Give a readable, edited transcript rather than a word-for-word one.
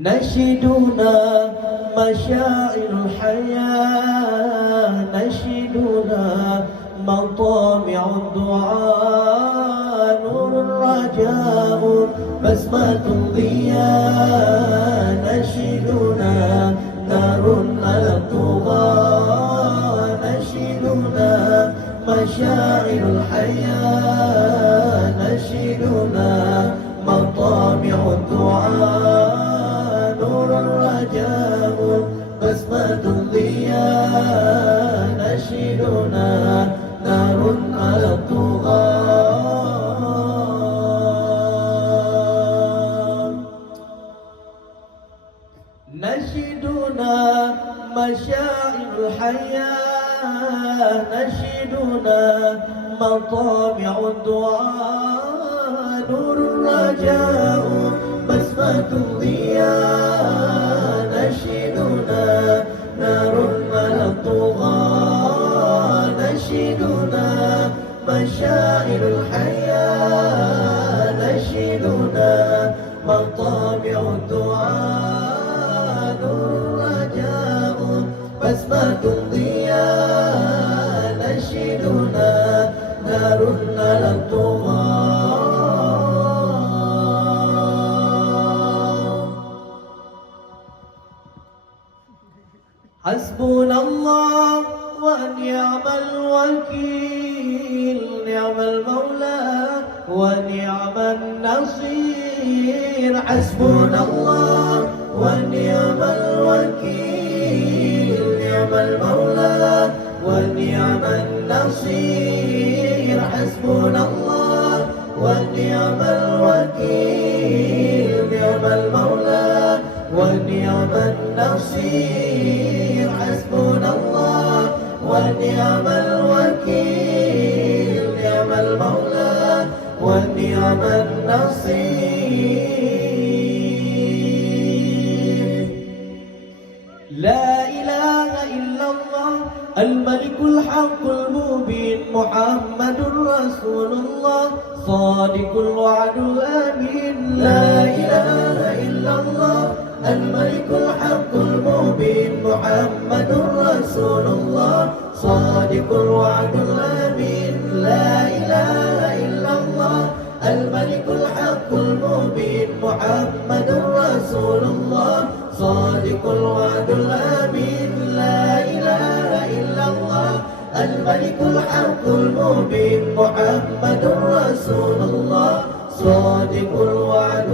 نشيدنا مشاعر الحياة، نشيدنا مطامع الدعاء، نور الرجاء بسمة ضياء، نشيدنا نار على الطغاة، نشيدنا مشاعر الحياة، نشيدنا مطامع الدعاء، نور الرجاء بسمة الضياء، نشيدنا نار على الطغاة، نشيدنا مشاعر الحياة، نشيدنا مطامع الدعاء، نور الرجاء بسمة الضياء، نشيدنا نار على الطغاة، نشيدنا مشاعر الحياة، نشيدنا مطامع الدعاء، نور الرجاء بسمة الضياء، نشيدنا نار على الطغاة. حسبنا الله ونعم الوكيل، نعم المولى ونعم النصير، حسبنا الله ونعم الوكيل، نعم المولى ونعم النصير، حسبنا الله ونعم الوكيل، نعم المولى ونعم النصير، حسبنا الله ونعم الوكيل، نعم المولى ونعم النصير. لا إله إلا الله الملك الحق المبين، محمد رسول الله صادق الوعد الأمين. لا إله إلا الله الملك الحق المبين، محمد رسول الله صادق الوعد الأمين. لا إله إلا الله الملك الحق المبين، محمد رسول الله صادق الوعد الأمين. لا إله إلا الله الملك الحق المبين، محمد رسول الله صادق الوعد